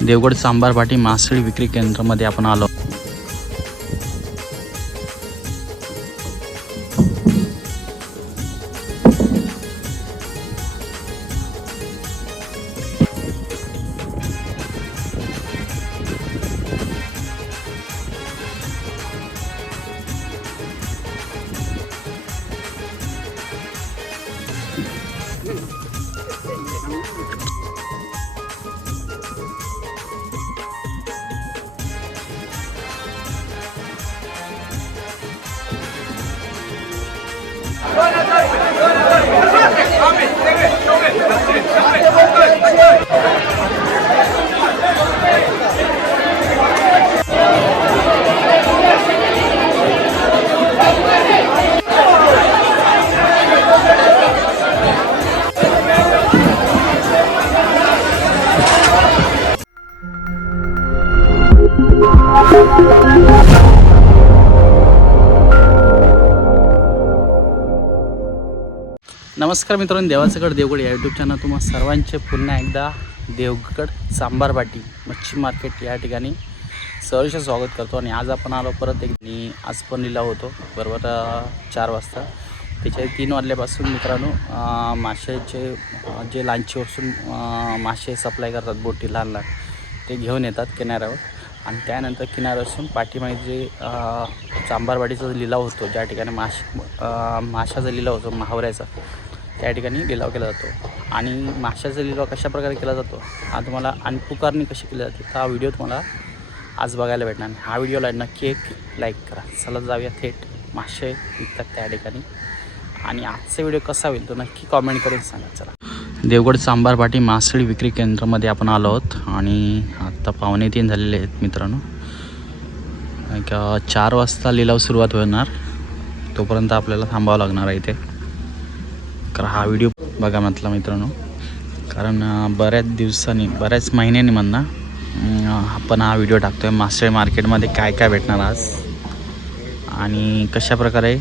देवगड सांबारपाटी मासळी विक्री केंद्रामध्ये आपण आलो Thank you. नमस्कार मित्रांनो देवाचगड देवगड या यूट्यूब चॅनल तुम्हा सर्वांचे पुन्हा एकदा देवगड सांबारबाटी मच्छी मार्केट या ठिकाणी सहर्ष स्वागत करतो आणि आज आपण आलो परत एक आज पण लिलाव होतो बरोबर चार वाजता. त्याच्या तीन वाजल्यापासून मित्रांनो माशाचे जे लांचीवरसून मासे सप्लाय करतात बोटी लहान लहान ते घेऊन येतात किनाऱ्यावर. आणि त्यानंतर किनाऱ्यापासून पाठीमागे जे अं, चांबारवाडीचा लिलाव होतो ज्या ठिकाणी माश माशाचा लिलाव होतो महावऱ्याचा त्या ठिकाणी लिलाव केला जातो. आणि माशाचा लिलाव कशाप्रकारे केला जातो हा तुम्हाला आणि पुकारणी कशी केली जाते हा व्हिडिओ तुम्हाला आज बघायला भेटणार हा व्हिडिओला नक्की एक लाईक करा. चला जाऊया थेट मासे विकतात त्या ठिकाणी. आणि आजचा व्हिडिओ कसा होईल तो नक्की कॉमेंट करून सांगा. चला. देवगड सांबारपाटी मासळी विक्री केंद्रामध्ये आपण आलो आहोत. आणि आत्ता पावणे तीन झालेले आहेत मित्रांनो. चार वाजता लिलाव सुरुवात होणार. तोपर्यंत आपल्याला थांबावं लागणार आहे इथे. तर हा व्हिडिओ बघा म्हटला मित्रांनो. कारण बऱ्याच दिवसांनी बऱ्याच महिन्यांनी म्हणणं आपण हा व्हिडिओ टाकतो आहे मासे मार्केटमध्ये काय काय भेटणार आज? आणि कशा प्रकारे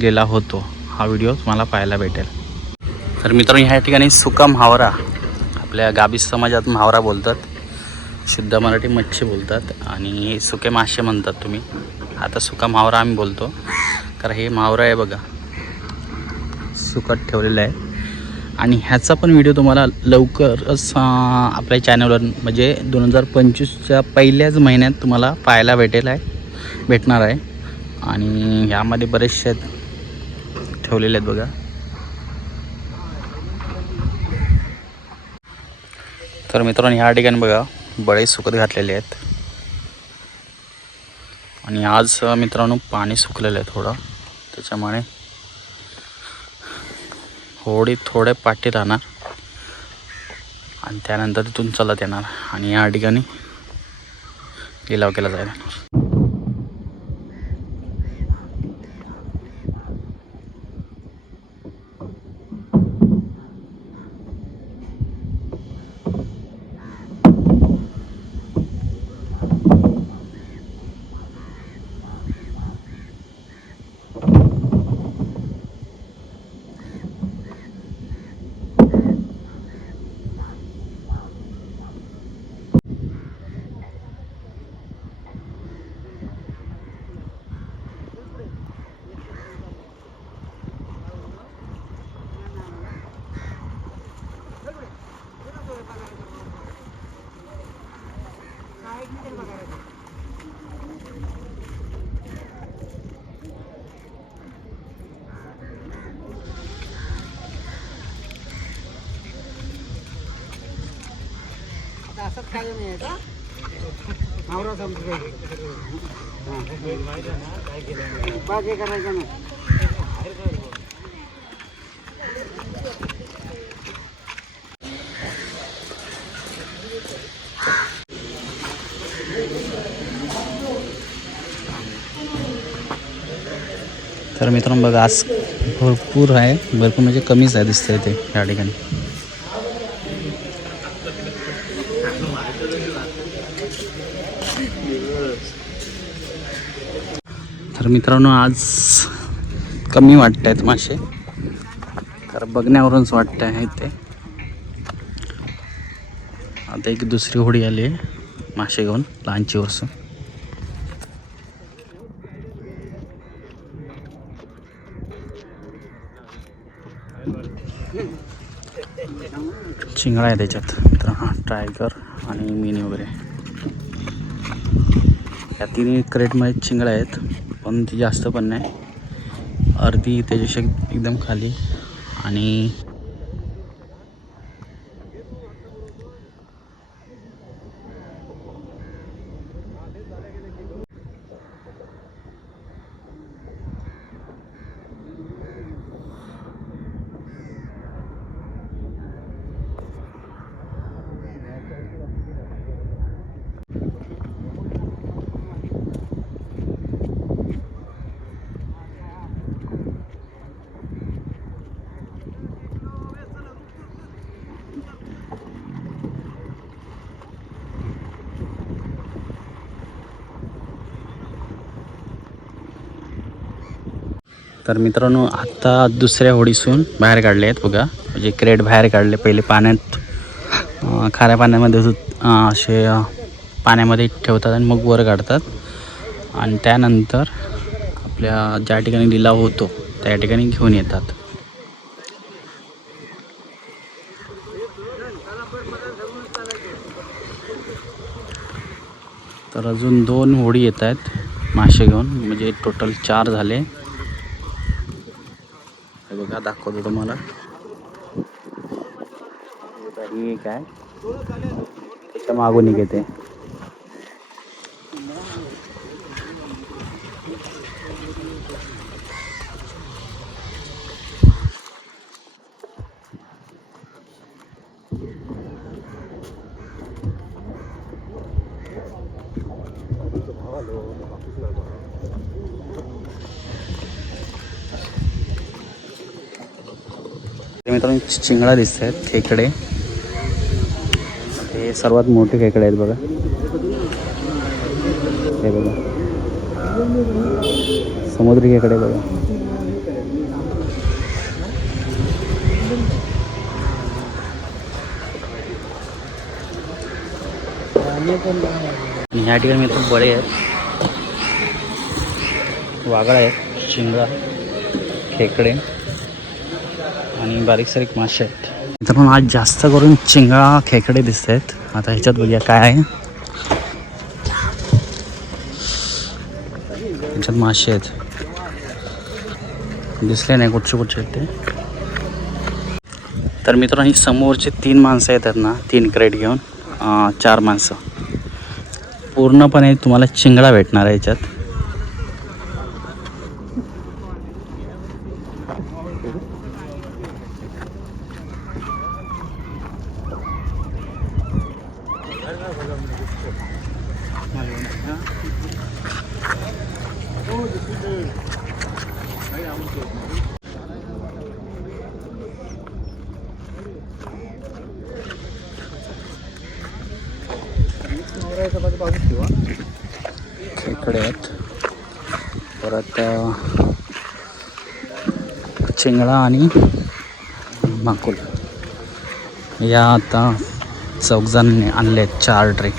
गेला होतो हा व्हिडिओ तुम्हाला पाहायला भेटेल. तर मित्रांनो ह्या ठिकाणी सुका म्हावरा आपल्या गाबी समाजात म्हावरा बोलतात. शुद्ध मराठी मच्छी बोलतात. आणि हे सुके मासे म्हणतात तुम्ही. आता सुका म्हावरा आम्ही बोलतो. कारण हे म्हावरा आहे बघा. सुकट ठेवलेलं आहे. आणि ह्याचा पण व्हिडिओ तुम्हाला लवकरच आपल्या चॅनलवर म्हणजे दोन हजार पंचवीसच्या पहिल्याच महिन्यात तुम्हाला पाहायला भेटेल आहे भेटणार आहे. आणि ह्यामध्ये बरेचसे ठेवलेले आहेत बघा. तर मित्रांनो ह्या ठिकाणी बघा बळे सुकत घातलेले आहेत. आणि आज मित्रांनो पाणी सुकलेलं आहे थोडं. त्याच्यामुळे थोडी थोडे पाठी राहणार. आणि त्यानंतर तिथून चलत येणार आणि या ठिकाणी लिलाव केला जाईल. असंच खायला नाही का आवरा संपतो बाकी करायचं ना तर मित्रांनो बघा, आज भरपूर आहे. भरपूर म्हणजे कमीच आहे दिसतंय ते या तर मित्रांनो आज कमी वाटत आहेत मासे. कारण बघण्यावरूनच वाटत आहे ते. आता एक दुसरी होडी आली आहे मासे घेऊन लहानची वस्तू चिंगळा आहे त्याच्यात. मित्र हा टायगर आणि मिनी वगैरे. या तिन्ही क्रेटमध्ये चिंगळ्या आहेत. पण ती जास्त पण नाही. अर्धी त्याच्यापेक्षा एकदम खाली. आणि तर मित्रांनो आत्ता दुसऱ्या होडीसून बाहेर काढले आहेत बघा. म्हणजे क्रेट बाहेर काढले. पहिले पाण्यात खाऱ्या पाण्यामध्ये असे पाण्यामध्ये ठेवतात आणि मग वर काढतात. आणि त्यानंतर आपल्या ज्या ठिकाणी लिलाव होतो त्या ठिकाणी घेऊन येतात. तर अजून दोन होडी येत आहेत मासे घेऊन. म्हणजे टोटल चार झाले. का दाखवतो तुम्हाला. ही काय? आहे त्याच्या मागून घेते. मित्रांनो चिंगळा दिसत आहेत खेकडे. हे सर्वात मोठे खेकडे आहेत बघा. हे बघा. समुद्री खेकडे बघा. ह्या ठिकाणी मित्र बळे आहेत. वागळ आहेत शिंगळा खेकडे. आणि बारीक सारीक मासे आहेत. तर मग आज जास्त करून चिंगळा खेकडे दिसत आहेत आता ह्याच्यात बघूया काय आहे. ह्याच्यात मासे आहेत. दिसले नाही कुठचे कुठचे आहेत ते. तर मित्रांनो ही समोरचे तीन माणसं येतात ना तीन क्रेट घेऊन चार माणसं. पूर्णपणे तुम्हाला चिंगळा भेटणार आहे खेकडे आहेत. परत अ, चिंगळा आणि माकुल. या आता चौकजणांनी आणले आहेत चार ट्रे.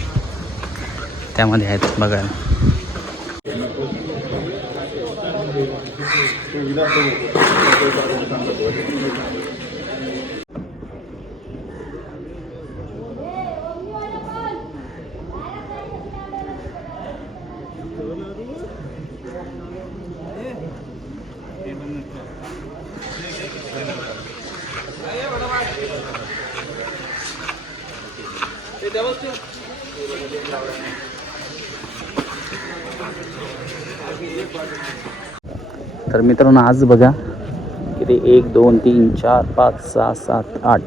त्यामध्ये आहेत बघायला तर मित्रांनो आज बघा. किती? एक दोन तीन चार पाच सहा सात आठ.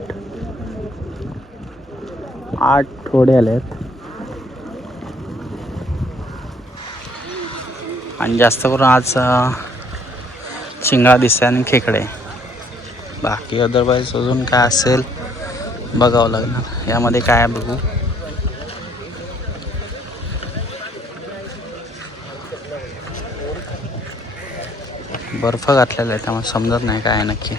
आठ थोडे आले आहेत. आणि जास्त करून आज शिंगा दिसते आणि खेकडे. बाकी अदरवाईज अजून काय असेल बघावं लागणार. यामध्ये काय आहे बघू. बर्फ घातलेला आहे त्यामुळे समजत नाही काय नक्की.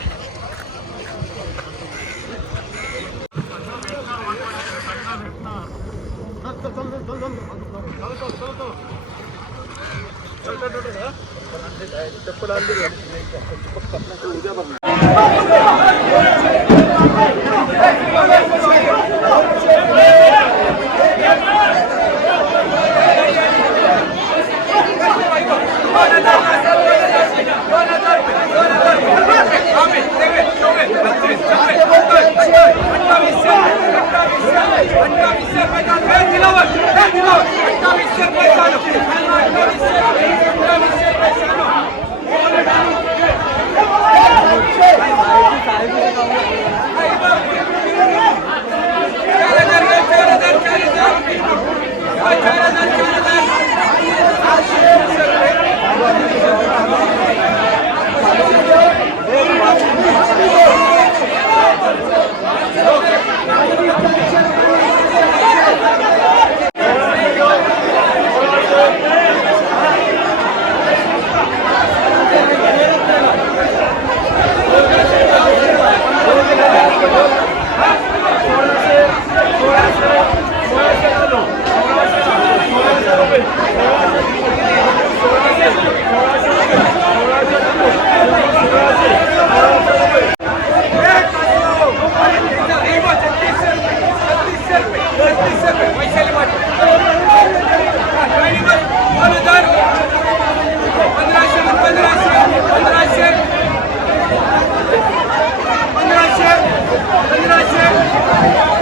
आहे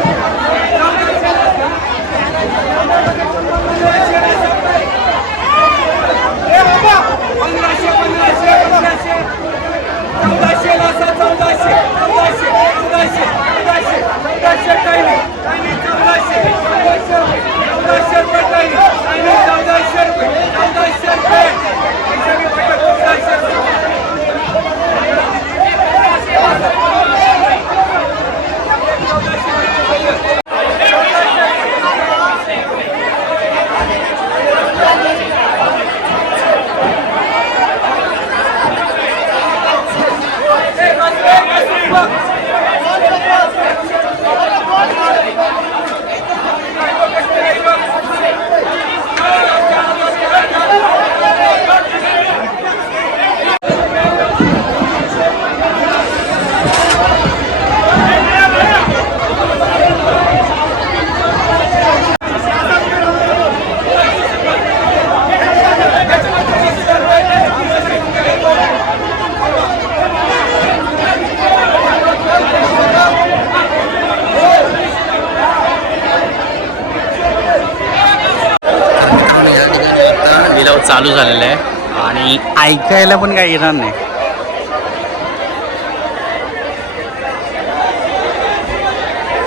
नक्की लिलाव चालू झालेलं आहे. आणि ऐकायला पण काही येणार नाही.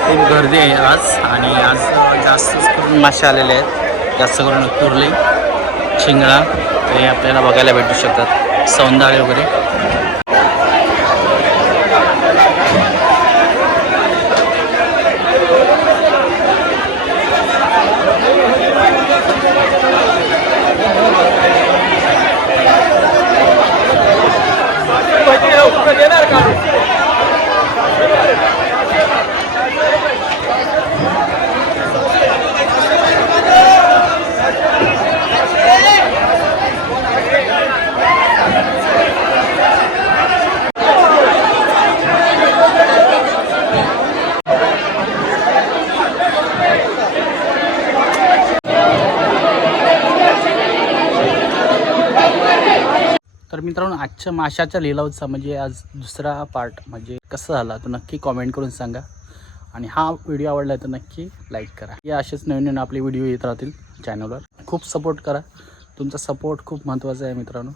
खूप गर्दी आहे आज आणि आज जास्त करून मासे आलेले आहेत. जास्त करून कुर्ले शिंगळा हे आपल्याला बघायला भेटू शकतात. सौंदाळे वगैरे तर मित्रांनो आजच्या माशाच्या लिलावचा म्हणजे आज दुसरा पार्ट म्हणजे कसं झाला तो नक्की कॉमेंट करून सांगा. आणि हा व्हिडिओ आवडला तर नक्की लाईक करा. या असेच नवीन नवीन आपले व्हिडिओ येत राहतील चॅनलवर खूप सपोर्ट करा. तुमचा सपोर्ट खूप महत्त्वाचा आहे मित्रांनो.